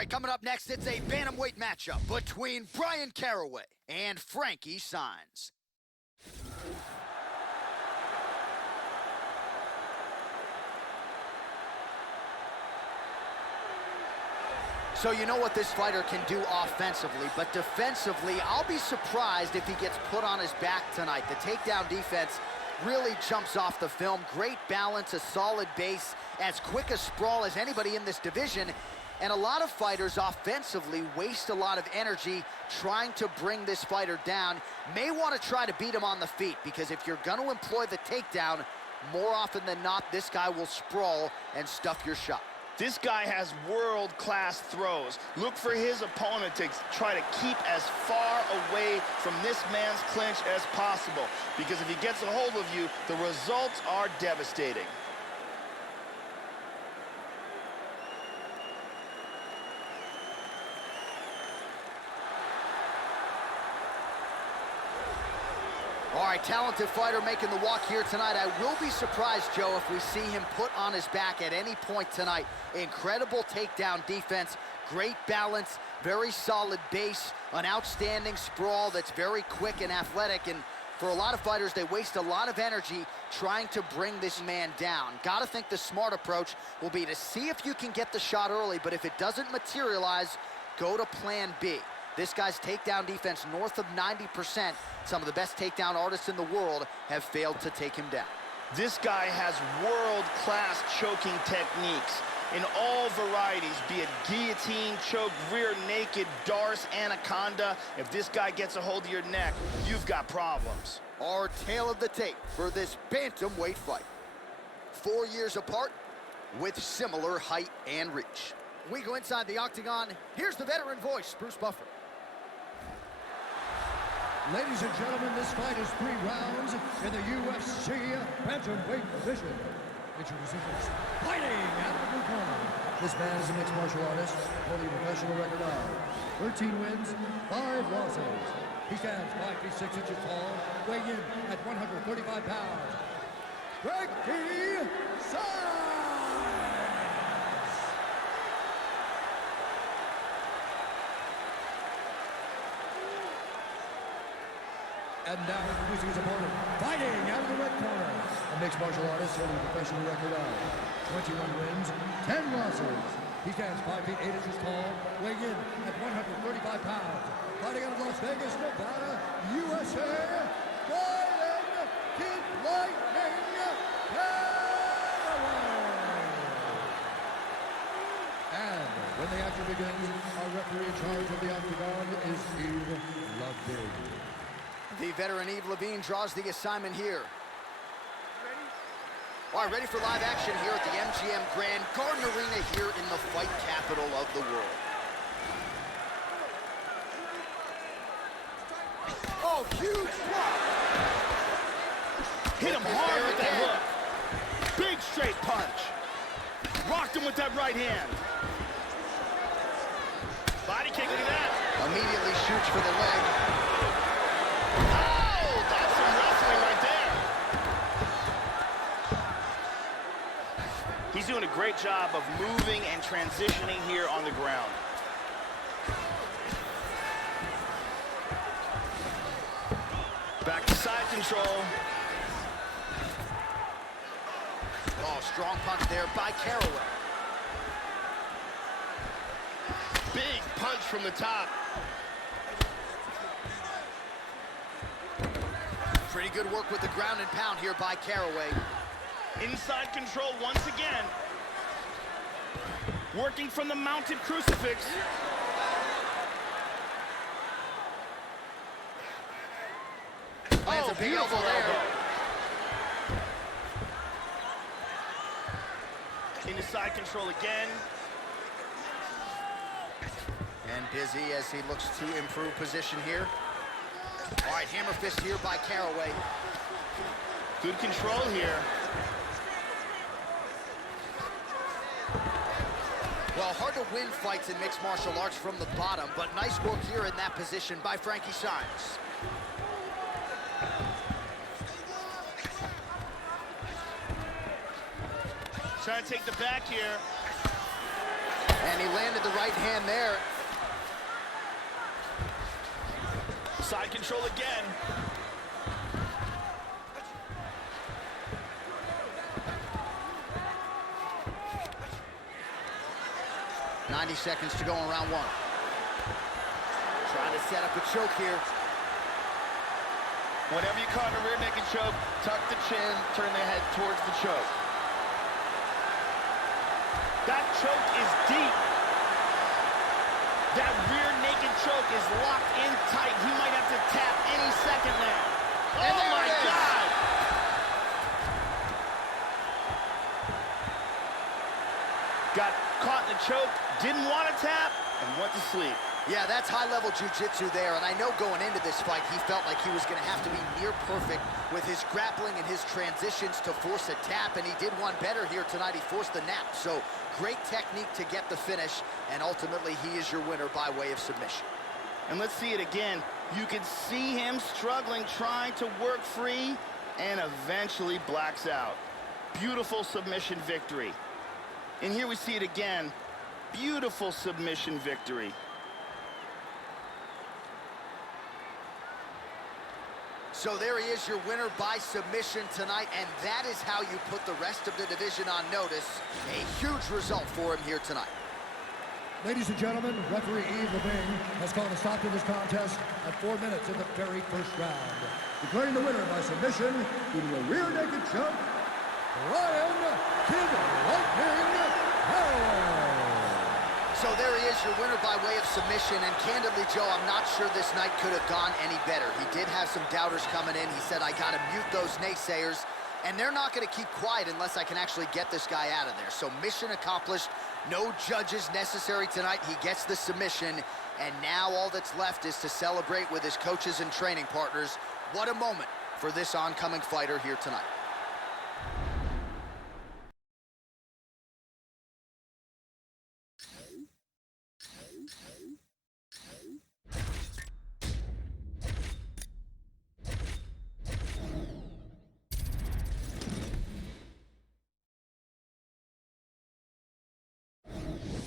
right, coming up next, it's a bantamweight matchup between Brian Caraway and Frankie Saenz. So you know what this fighter can do offensively, but defensively, I'll be surprised if he gets put on his back tonight. The takedown defense really jumps off the film. Great balance, a solid base, as quick a sprawl as anybody in this division. And a lot of fighters offensively waste a lot of energy trying to bring this fighter down. May want to try to beat him on the feet, because if you're going to employ the takedown, more often than not, this guy will sprawl and stuff your shot. This guy has world-class throws. Look for his opponent to try to keep as far away from this man's clinch as possible, because if he gets a hold of you, the results are devastating. All right, talented fighter making the walk here tonight. I will be surprised, Joe, if we see him put on his back at any point tonight. Incredible takedown defense, great balance, very solid base, an outstanding sprawl that's very quick and athletic. And for a lot of fighters, they waste a lot of energy trying to bring this man down. Gotta think the smart approach will be to see if you can get the shot early, but if it doesn't materialize, go to plan B. This guy's takedown defense north of 90%. Some of the best takedown artists in the world have failed to take him down. This guy has world-class choking techniques in all varieties, be it guillotine, choke, rear naked, Darce, anaconda. If this guy gets a hold of your neck, you've got problems. Our tail of the tape for this bantamweight fight. 4 years apart with similar height and reach. We go inside the octagon. Here's the veteran voice, Bruce Buffer. Ladies and gentlemen, this fight is 3 rounds in the UFC bantamweight division. Introducing first, fighting out of the blue corner. This man is a mixed martial artist, holding a professional record of 13 wins, 5 losses. He stands 5 feet 6 inches tall, weighing in at 135 pounds. Frankie Saenz! And now introducing his opponent, fighting out of the red corner. A mixed martial artist holding a professional record of 21 wins, 10 losses. He stands 5 feet 8 inches tall, weighing in at 135 pounds. Fighting out of Las Vegas, Nevada, USA, Brian Kid Lightning Caraway. And when the action begins, our referee in charge of the octagon is Steve Levine. The veteran Yves Levine draws the assignment here. All right, ready for live action here at the MGM Grand Garden Arena here in the fight capital of the world. Oh, huge block! Hit him hard with that hook. Big straight punch. Rocked him with that right hand. Body kick, look at that. Immediately shoots for the leg. He's doing a great job of moving and transitioning here on the ground. Back to side control. Oh, strong punch there by Caraway. Big punch from the top. Pretty good work with the ground and pound here by Caraway. Inside control once again. Working from the mounted crucifix. Lands a big elbow there. Into side control again. And busy as he looks to improve position here. All right, hammer fist here by Caraway. Good control here. Well, hard to win fights in mixed martial arts from the bottom, but nice work here in that position by Frankie Saenz. Trying to take the back here. And he landed the right hand there. Side control again. .90 seconds to go in round one. Trying to set up a choke here. Whenever you caught in a rear naked choke, tuck the chin, turn the head towards the choke. That choke is deep. That rear naked choke is locked in tight. He might have to tap any second now. And oh my God! Got caught in the choke, didn't want to tap, and went to sleep. Yeah, that's high-level jiu-jitsu there, and I know going into this fight, he felt like he was going to have to be near perfect with his grappling and his transitions to force a tap, and he did one better here tonight. He forced the nap, so great technique to get the finish, and ultimately he is your winner by way of submission. And let's see it again. You can see him struggling, trying to work free, and eventually blacks out. Beautiful submission victory. And here we see it again. Beautiful submission victory. So there he is, your winner by submission tonight, and that is how you put the rest of the division on notice. A huge result for him here tonight. Ladies and gentlemen, referee Yves Levine has called a stop to this contest at 4 minutes in the very first round. Declaring the winner by submission due to a rear naked choke, Ryan Kid Lightning Howard. So there he is, your winner by way of submission, and candidly, Joe, I'm not sure this night could have gone any better. He did have some doubters coming in. He said, I gotta mute those naysayers, and they're not gonna keep quiet unless I can actually get this guy out of there. So mission accomplished. No judges necessary tonight. He gets the submission, and now all that's left is to celebrate with his coaches and training partners. What a moment for this oncoming fighter here tonight.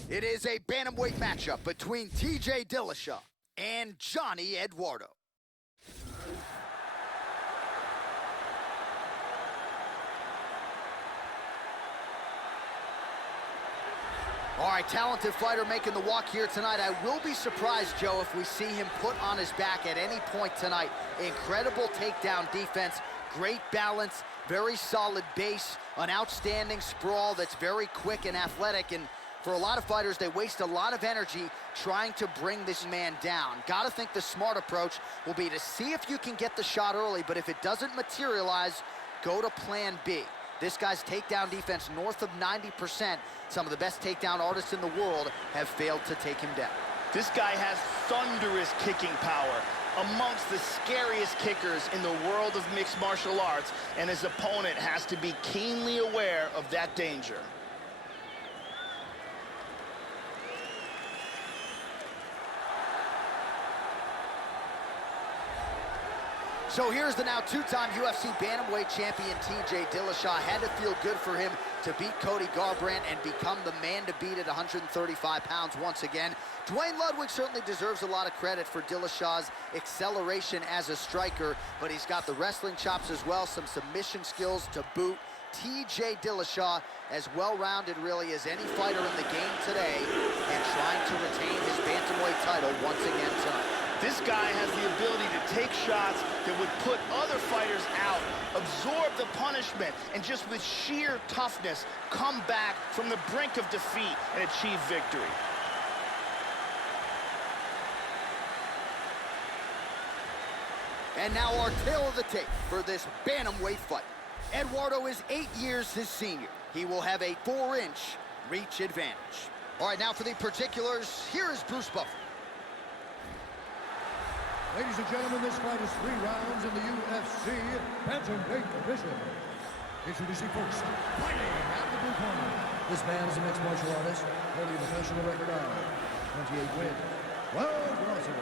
It is a bantamweight matchup between TJ Dillashaw and Johnny Eduardo. All right, talented fighter making the walk here tonight. I will be surprised, Joe, if we see him put on his back at any point tonight. Incredible takedown defense, great balance, very solid base, an outstanding sprawl that's very quick and athletic, and for a lot of fighters, they waste a lot of energy trying to bring this man down. Gotta think the smart approach will be to see if you can get the shot early, but if it doesn't materialize, go to plan B. This guy's takedown defense north of 90%. Some of the best takedown artists in the world have failed to take him down. This guy has thunderous kicking power, amongst the scariest kickers in the world of mixed martial arts, and his opponent has to be keenly aware of that danger. So here's the now two-time UFC bantamweight champion TJ Dillashaw. Had to feel good for him to beat Cody Garbrandt and become the man to beat at 135 pounds once again. Dwayne Ludwig certainly deserves a lot of credit for Dillashaw's acceleration as a striker, but he's got the wrestling chops as well, some submission skills to boot. TJ Dillashaw, as well-rounded really as any fighter in the game today, and trying to retain his bantamweight title once again tonight. This guy has the ability to take shots that would put other fighters out, absorb the punishment, and just with sheer toughness, come back from the brink of defeat and achieve victory. And now our tale of the tape for this bantamweight fight. Eduardo is 8 years his senior. He will have a 4-inch reach advantage. All right, now for the particulars, here is Bruce Buffer. Ladies and gentlemen, this fight is 3 rounds in the UFC bantamweight division. Introducing first, fighting out of the blue corner. This man is a mixed martial artist, holding a professional record of 28 wins, 12 losses.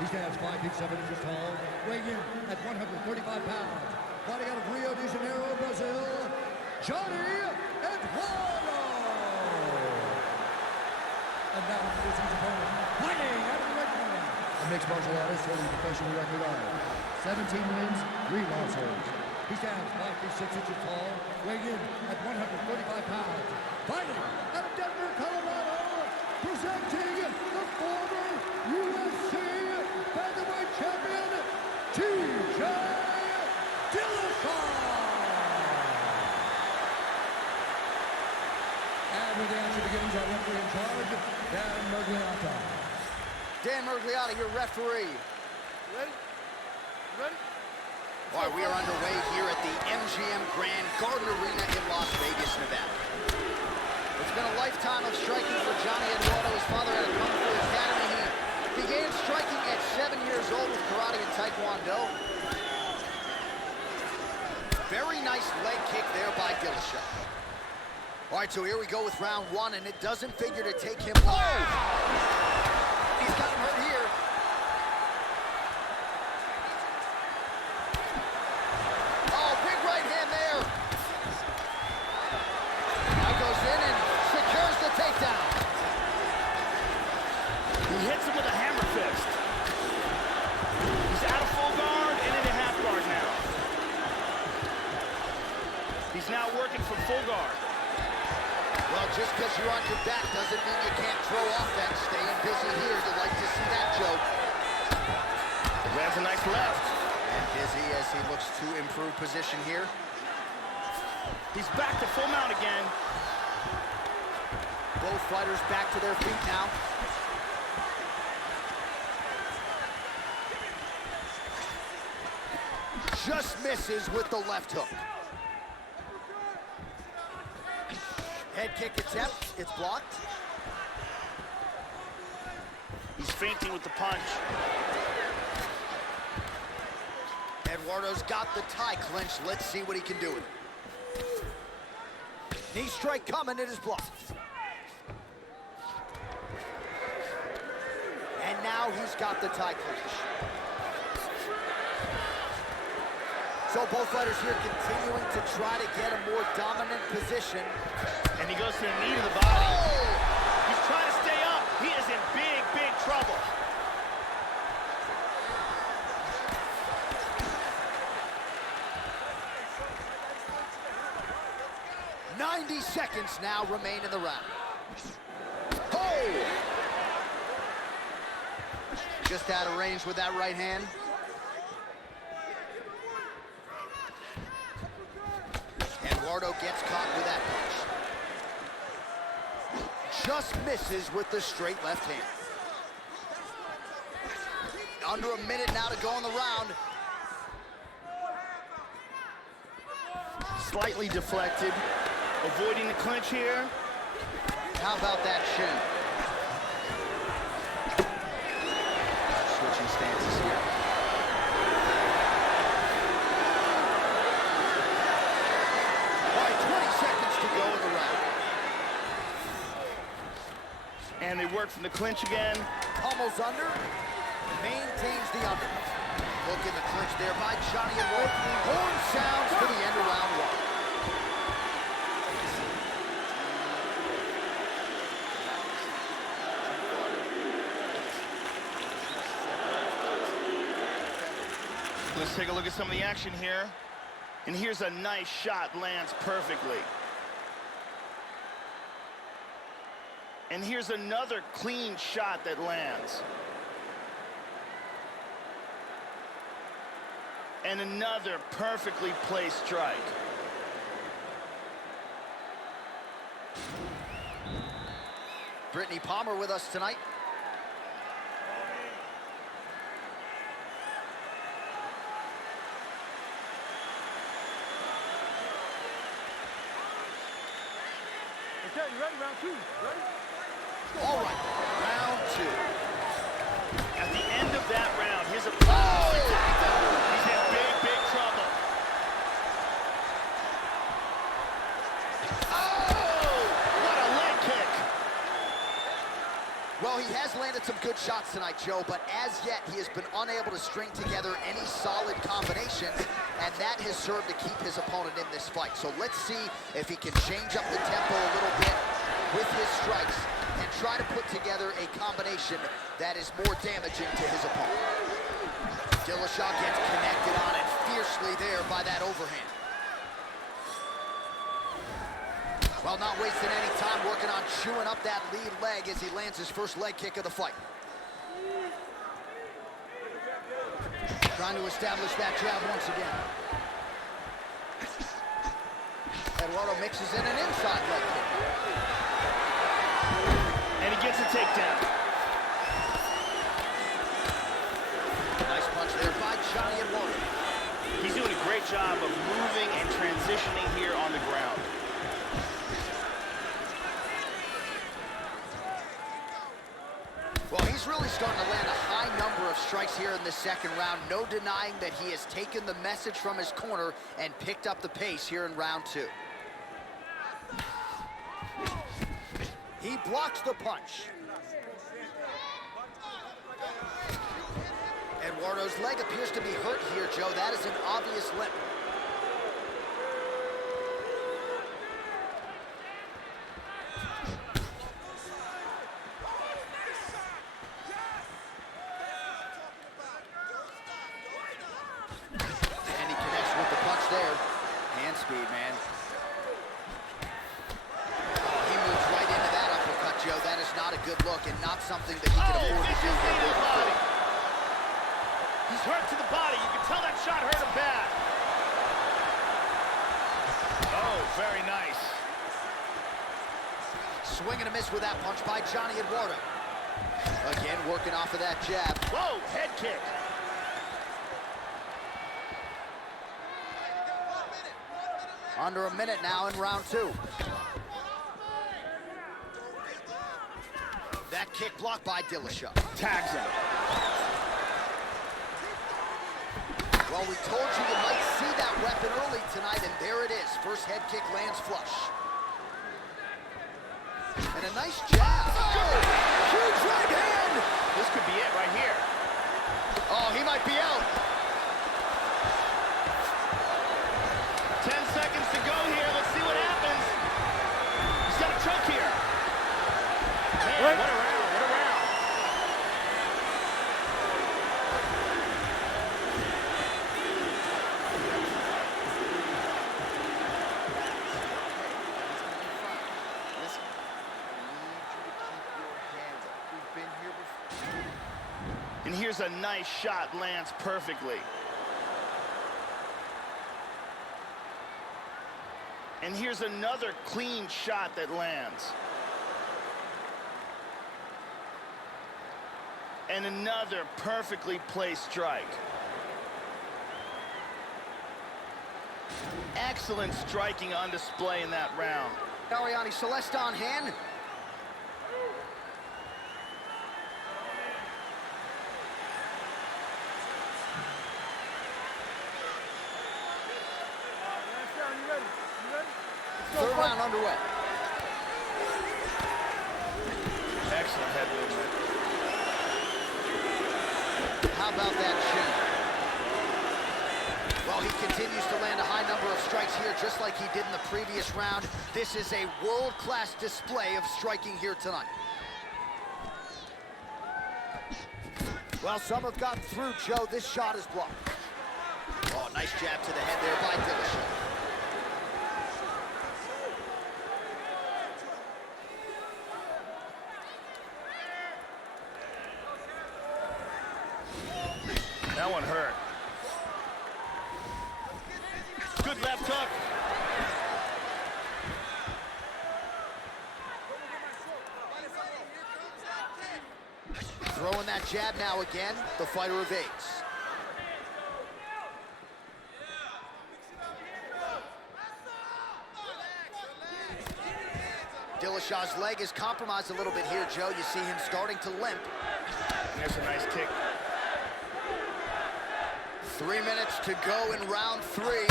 He stands 5 feet 7 inches tall, weighing in at 135 pounds. Fighting out of Rio de Janeiro, Brazil, Johnny Eduardo. And now introducing his opponent, fighting out of the ring corner. A mixed martial artist holding a professional record of 17 wins, 3 losses. He stands 5 feet 6 inches tall, weighing in at 135 pounds. Fighting out of Denver, Colorado, presenting the former UFC featherweight champion, TJ Dillashaw. And when the action begins, our referee in charge, Dan Mergliotta. Dan Mergliotta, your referee. Ready? Ready? All right, we are underway here at the MGM Grand Garden Arena in Las Vegas, Nevada. It's been a lifetime of striking for Johnny Eduardo. His father had a Kung Fu Academy. He began striking at 7 years old with karate and taekwondo. Very nice leg kick there by Dillashaw. All right, so here we go with round 1, and it doesn't figure to take him long. He's gotten hurt here. Oh, big right hand there. Now goes in and secures the takedown. He hits him with a hammer fist. He's out of full guard and into half guard now. He's now working from full guard. Well, just because you're on your back doesn't mean you can't throw offense. Staying busy here. You'd like to see that, Joe. Lands a nice left. And busy as he looks to improve position here. He's back to full mount again. Both fighters back to their feet now. Just misses with the left hook. Head kick attempt, it's blocked. He's feinting with the punch. Eduardo's got the tie clinch. Let's see what he can do with it. Knee strike coming, it is blocked. And now he's got the tie clinch. So both fighters here continuing to try to get a more dominant position. And he goes to the knee to the body. Oh! He's trying to stay up. He is in big, big trouble. "90 seconds now remain in the round. Oh! Just out of range with that right hand. Eduardo gets caught with that punch. Just misses with the straight left hand. Under a minute now to go in the round. Slightly deflected. Avoiding the clinch here. How about that shin? Switching stances here. All right, 20 seconds to go in the round. And they work from the clinch again. Pummels under, maintains the under. Look in the clinch there by Johnny Eduardo. Horn sounds for the end of round 1. Let's take a look at some of the action here. And here's a nice shot, lands perfectly. And here's another clean shot that lands. And another perfectly placed strike. Brittany Palmer with us tonight. Okay, you ready? Round 2. Ready? All right, round 2. At the end of that round, his opponent he's in big, big trouble. Oh! What a leg kick! Well, he has landed some good shots tonight, Joe, but as yet, he has been unable to string together any solid combinations, and that has served to keep his opponent in this fight. So let's see if he can change up the tempo a little bit with his strikes and try to put together a combination that is more damaging to his opponent. Dillashaw gets connected on it fiercely there by that overhand. Well, not wasting any time working on chewing up that lead leg as he lands his first leg kick of the fight. Trying to establish that jab once again. Eduardo mixes in an inside leg kick. And he gets a takedown. Nice punch there by Johnny Eduardo. He's doing a great job of moving and transitioning here on the ground. Well, he's really starting to land a high number of strikes here in the second round. No denying that he has taken the message from his corner and picked up the pace here in round two. He blocks the punch. Eduardo's leg appears to be hurt here, Joe. That is an obvious limp. Speed, man. Oh, he moves right into that uppercut, Joe. That is not a good look and not something that he can afford to do here moving forward. He's hurt to the body. You can tell that shot hurt him bad. Oh, very nice. Swing and a miss with that punch by Johnny Eduardo. Again, working off of that jab. Whoa, head kick. Under a minute now in round two. That kick blocked by Dillashaw. Tags him. Well, we told you might see that weapon early tonight, and there it is. First head kick lands flush. And a nice jab. Oh, huge right hand. This could be it right here. Oh, he might be out. 10 seconds to go here. Let's see what happens. He's got a choke here. Man, what a round, what a round. Listen, I need you to keep your hands up. We've been here before. And here's a nice shot, lands perfectly. And here's another clean shot that lands. And another perfectly placed strike. Excellent striking on display in that round. Ariane Celeste on hand. Third round underway. Excellent head movement. How about that chin? Well, he continues to land a high number of strikes here, just like he did in the previous round. This is a world-class display of striking here tonight. Well, some have gotten through, Joe. This shot is blocked. Oh, nice jab to the head there by Dillashaw. That one hurt. Good left hook. Throwing that jab now again. The fighter evades. Dillashaw's leg is compromised a little bit here, Joe. You see him starting to limp. There's a nice kick. 3 minutes to go in round three.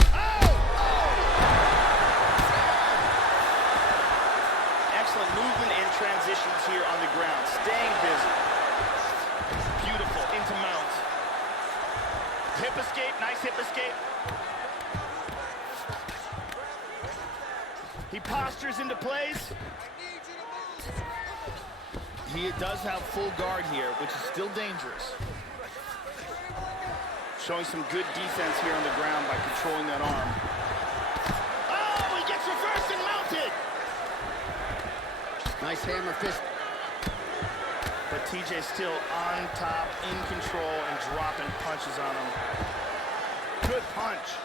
Excellent movement and transitions here on the ground. Staying busy. Beautiful into mount. Hip escape, nice hip escape. He postures into place. He does have full guard here, which is still dangerous. Showing some good defense here on the ground by controlling that arm. Oh, he gets reversed and mounted! Nice hammer fist. But TJ still on top, in control, and dropping punches on him. Good punch.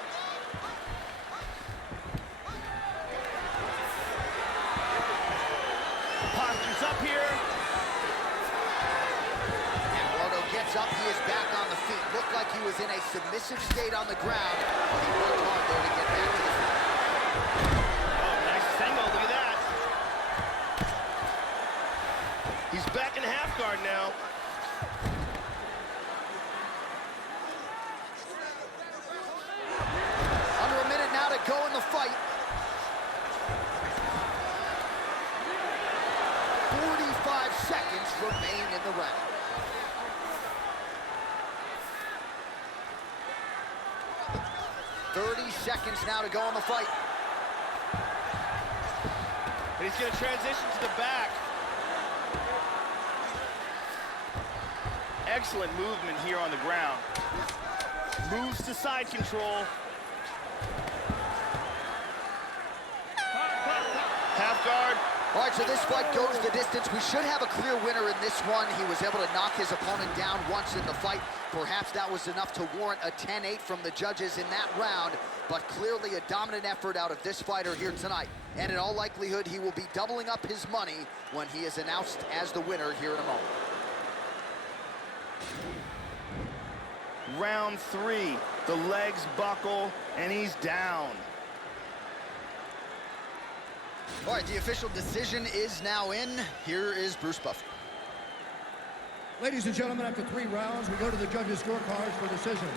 Posture's up here. And Roto gets up, he is back on the feet. Looked like he was in a submissive state on the ground, but he worked hard there to get back to the feet. Oh, nice single, look at that. He's back in half guard now. Under a minute now to go in the fight. 45 seconds remain in the round. Seconds now to go in the fight. And he's going to transition to the back. Excellent movement here on the ground. Moves to side control. Half guard. All right, so this fight goes the distance. We should have a clear winner in this one. He was able to knock his opponent down once in the fight. Perhaps that was enough to warrant a 10-8 from the judges in that round, but clearly a dominant effort out of this fighter here tonight. And in all likelihood, he will be doubling up his money when he is announced as the winner here in a moment. Round 3, the legs buckle, and he's down. All right, the official decision is now in. Here is Bruce Buffer. Ladies and gentlemen, after 3 rounds, we go to the judges' scorecards for decision.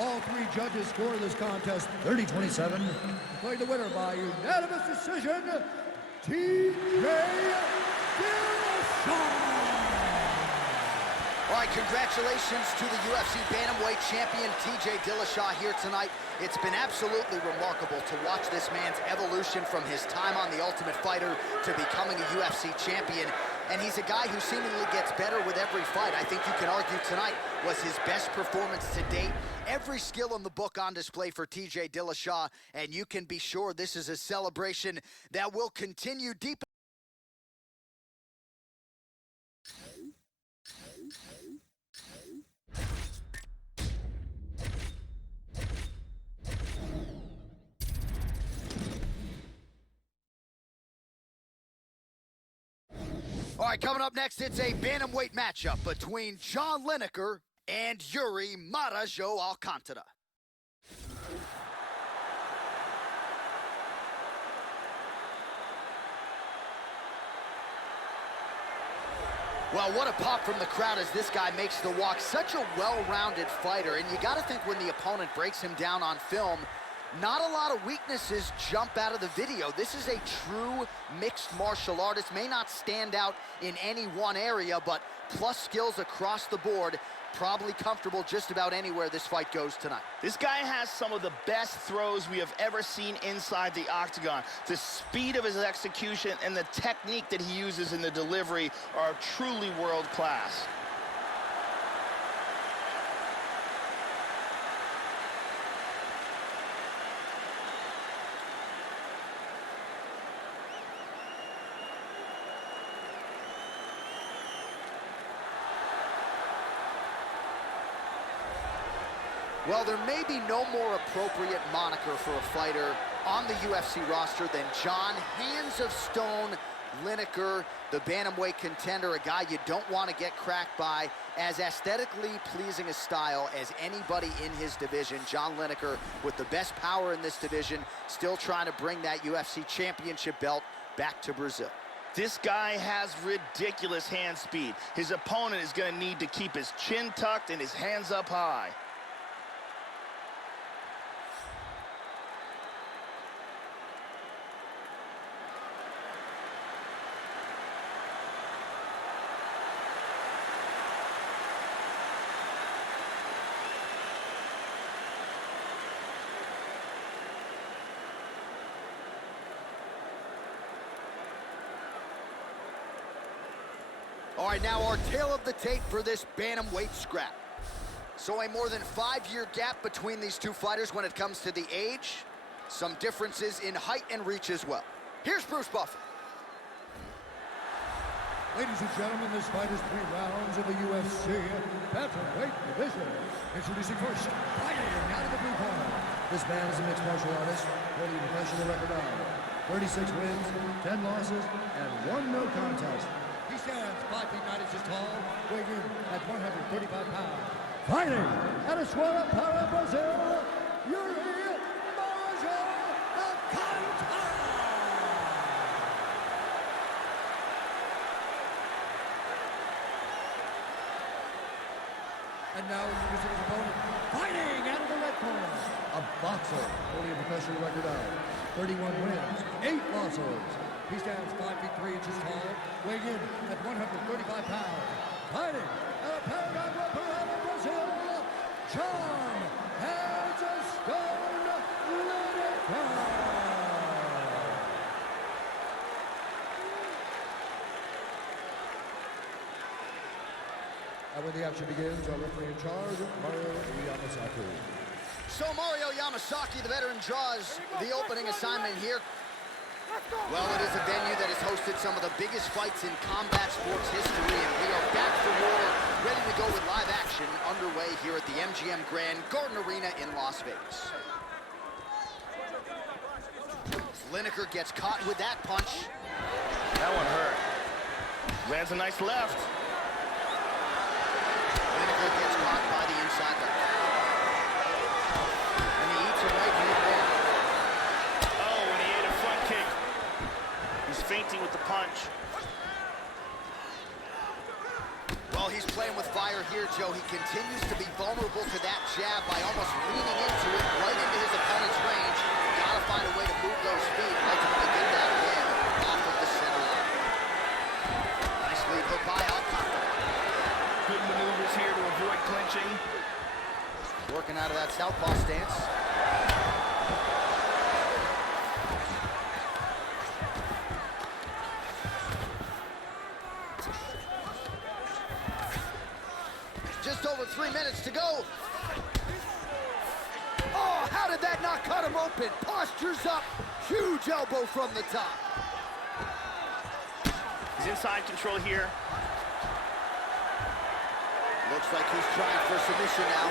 All 3 judges scored this contest 30-27. Declared the winner by unanimous decision, TJ Dillashaw. All right, congratulations to the UFC Bantamweight champion, TJ Dillashaw, here tonight. It's been absolutely remarkable to watch this man's evolution from his time on The Ultimate Fighter to becoming a UFC champion. And he's a guy who seemingly gets better with every fight. I think you can argue tonight was his best performance to date. Every skill in the book on display for TJ Dillashaw, and you can be sure this is a celebration that will continue deep. All right, coming up next, it's a bantamweight matchup between John Lineker and Yuri Marajo Alcantara. Well, what a pop from the crowd as this guy makes the walk. Such a well-rounded fighter, and you got to think when the opponent breaks him down on film, not a lot of weaknesses jump out of the video. This is a true mixed martial artist. May not stand out in any one area, but plus skills across the board. Probably comfortable just about anywhere this fight goes tonight. This guy has some of the best throws we have ever seen inside the octagon. The speed of his execution and the technique that he uses in the delivery are truly world class. Well, there may be no more appropriate moniker for a fighter on the UFC roster than John Hands of Stone Lineker, the bantamweight contender, a guy you don't want to get cracked by. As aesthetically pleasing a style as anybody in his division, John Lineker, with the best power in this division, still trying to bring that UFC championship belt back to Brazil. This guy has ridiculous hand speed. His opponent is going to need to keep his chin tucked and his hands up high. All right, now our tail of the tape for this bantamweight scrap. So a more than 5-year gap between these two fighters when it comes to the age. Some differences in height and reach as well. Here's Bruce Buffer. Ladies and gentlemen, this fight is 3 rounds of the UFC bantamweight division. Introducing first, fighting out of the blue corner. This man is a mixed martial artist, holding a professional record of 36 wins, 10 losses, and 1 no contest. He stands 5 feet 9 inches tall, weighing in at 135 pounds. Fighting out of Suara Para, Brazil, Yuri Marja Alcantara. And now introducing his opponent, fighting out of the red corner, a boxer holding a professional record of 31 wins, 8 losses. He stands 5 feet 3 inches tall, weighing in at 135 pounds. Fighting out of Paraguay, Parada, Brazil, John Hands of Stone Lineker. And when the action begins, our referee in charge, Mario Yamasaki. So Mario Yamasaki, the veteran, draws the opening assignment here. Well, it is a venue that has hosted some of the biggest fights in combat sports history, and we are back for more, ready to go with live action underway here at the MGM Grand Garden Arena in Las Vegas. Lineker gets caught with that punch. That one hurt. Lands a nice left. Lineker gets caught by the inside left. And he eats a right hand there. Oh, and he ate a front kick. He's fainting with the punch. Well, he's playing with fire here, Joe. He continues to be vulnerable to that jab by almost leaning into it, right into his opponent's range. Gotta find a way to move those feet. Ultimately get that again off of the center line. Nice lead hook by Alcantara. Good maneuvers here to avoid clinching. Working out of that southpaw stance. Just over 3 minutes to go. Oh, how did that not cut him open? Postures up. Huge elbow from the top. He's inside control here. Looks like he's trying for submission now.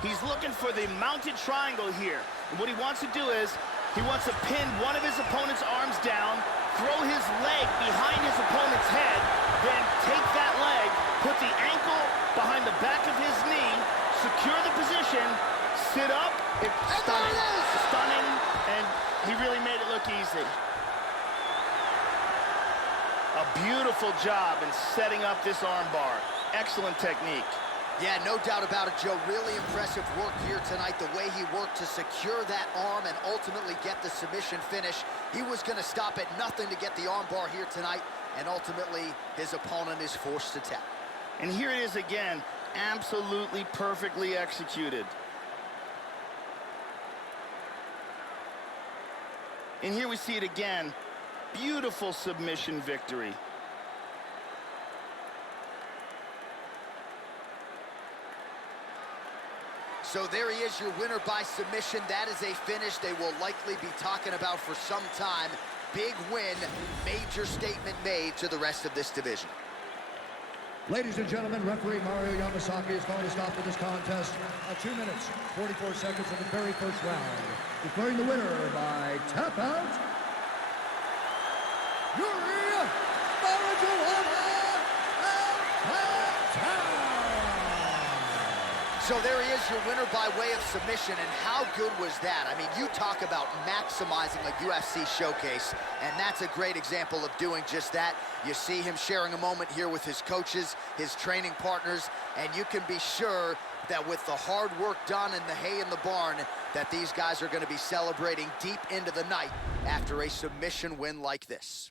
He's looking for the mounted triangle here. And what he wants to do is, he wants to pin one of his opponent's arms down, throw his leg behind his opponent's head, then take that leg, put the ankle behind the back of his knee, secure the position, sit up. It's stunning. Stunning, and he really made it look easy. A beautiful job in setting up this armbar. Excellent technique. Yeah, no doubt about it, Joe. Really impressive work here tonight. The way he worked to secure that arm and ultimately get the submission finish. He was going to stop at nothing to get the armbar here tonight, and ultimately his opponent is forced to tap. And here it is again, absolutely perfectly executed. And here we see it again. Beautiful submission victory. So there he is, your winner by submission. That is a finish they will likely be talking about for some time. Big win, major statement made to the rest of this division. Ladies and gentlemen, referee Mario Yamasaki is going to stop for this contest at 2 minutes, 44 seconds of the very first round. Declaring the winner by tap out, Yuri Marja. So there he is, your winner by way of submission, and how good was that? I mean, you talk about maximizing a UFC showcase, and that's a great example of doing just that. You see him sharing a moment here with his coaches, his training partners, and you can be sure that with the hard work done and the hay in the barn, that these guys are going to be celebrating deep into the night after a submission win like this.